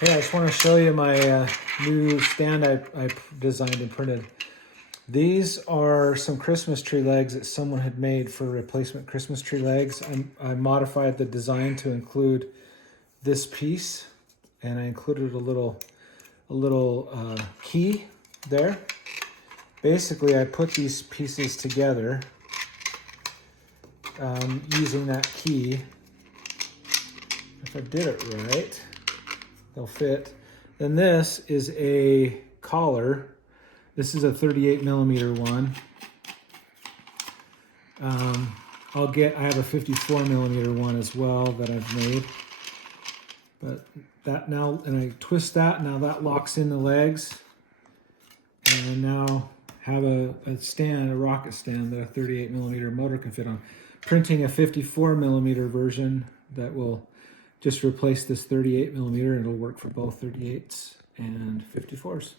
Hey, I just want to show you my new stand I designed and printed. These are some Christmas tree legs that someone had made for replacement Christmas tree legs. I modified the design to include this piece, and I included a little key there. Basically, I put these pieces together using that key. If I did it right, they'll fit. Then this is a collar. This is a 38 millimeter one. I have a 54 millimeter one as well that I've made. But that now, and I twist that, now that locks in the legs. And I now have a stand, a rocket stand that a 38 millimeter motor can fit on. Printing a 54 millimeter version that will just replace this 38 millimeter, and it'll work for both 38s and 54s.